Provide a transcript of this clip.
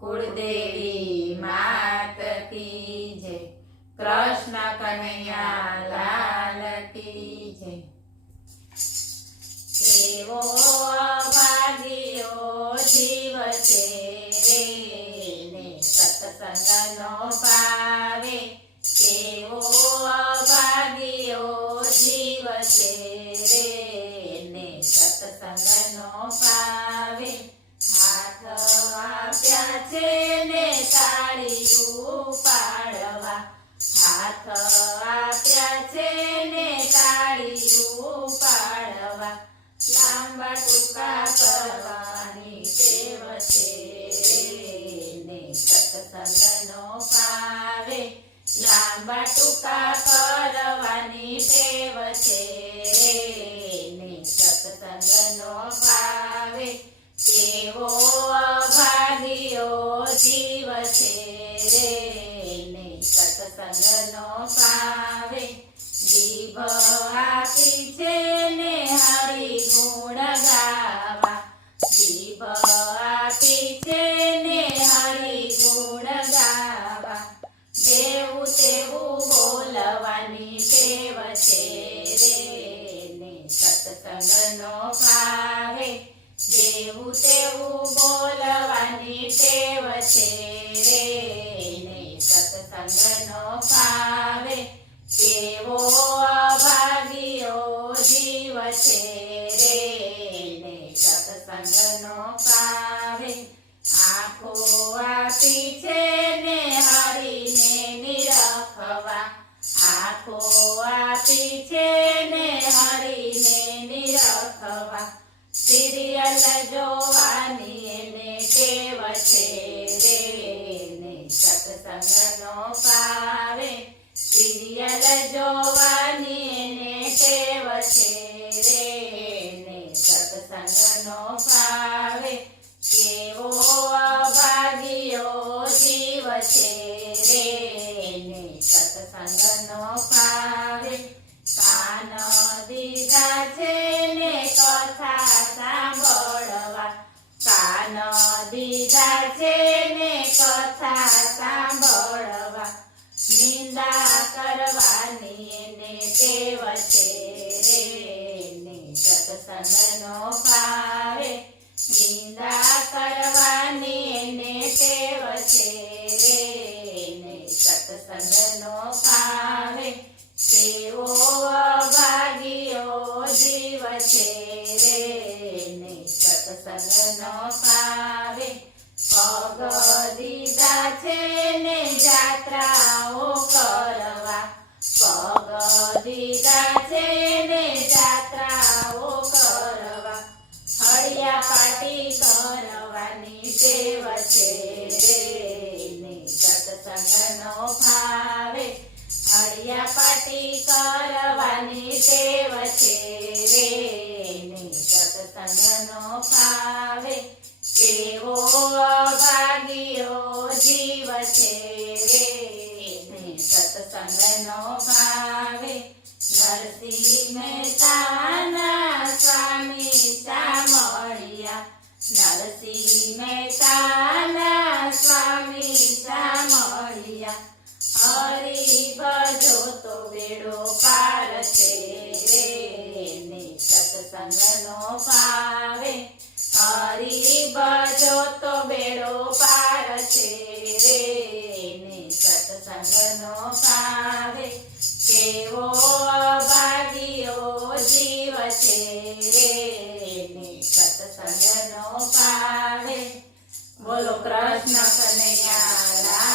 કુળદેવી માત કી જય, કૃષ્ણ કનૈયા લાલ કી જય। એવો અભાગીયો જીવ છે રે ને સત્સંગનો પાવે, કેવો અભાગીયો જીવ છે રે ને સત્સંગનો પાવે। હાથ આપ્યા છે ને તાળીયું પાડવા, હાથ આપ્યા છે ને તાળીયું પાડવા, લાંબા ટૂંકા કરવાની ટેવ છે ને સત્સંગનો પાવે, લાંબા ટૂંકા કરવાની ટેવ છે ને સત્સંગનો પાવે। કેવો અભાગીયો જીવ છે રે ને સત્સંગનો પાવે। જીભ આપી છે ને હરિ ગુણ ગાવા, જીભ આપી છે ને હરિ ગુણ ગાવા, જેવું તેવું બોલવાની ટેવ છે રે ને સત્સંગનો પાવે, જેવું તેવું બોલવાની ટેવ છે રે ને સત્સંગનો પાવે। કેવો અભાગીયો જીવ છે રે ને સત્સંગનો પાવે। આંખો આપી છે ને હરીને નિરખવા, આંખો આપી છે ને હરીને નિરખવા, સિરિયલ જોવાની એને ટેવ છે રે ને સત્સંગનો પાવે, સિરિયલ જોવાની એને ટેવ છે રે ને સત્સંગનો પાવે। કેવો અભાગીયો જીવ છે રે ને સત્સંગનો પાવે। કાન દીધા છે ને કથા સાંભળવા, કાન દીધા છે ને કથા સાંભળવા, નિંદા કરવાની એને ટેવ છે રે ને સત્સંગનો પાવે, નિંદા કરવાની એને ટેવ છે રે ને સત્સંગનો પાવે। કેવો અભાગીયો જીવ છે રે ને સત્સંગનો પાવે। પગ દીધા છે ને જાત્રાઓ કરવા, પગ દીધા છે ને જાત્રાઓ કરવા, હળિયા પાટી કરવાની ટેવ છે રે ને સત્સંગનો પાવે, હળિયા પાટી કરવાની ટેવ છે રે ને સત્સંગનો પાવે। કેવો અભાગીયો જીવ છે રે ને સત્સંગનો પાવે। નરસિંહ મહેતાના સ્વામી સામળિયા, નરસિંહ મહેતાના સ્વામી સામળિયા, હરિ ભજો તો બેડો પાર છે રે ને સત્સંગનો પાવે, હરિ ભજો તો બેડો પાર છે રે ને સત્સંગનો પાવે। કેવો અભાગીયો જીવ છે રે ને સત્સંગનો પાવે। બોલો કૃષ્ણ કનૈયા લાલ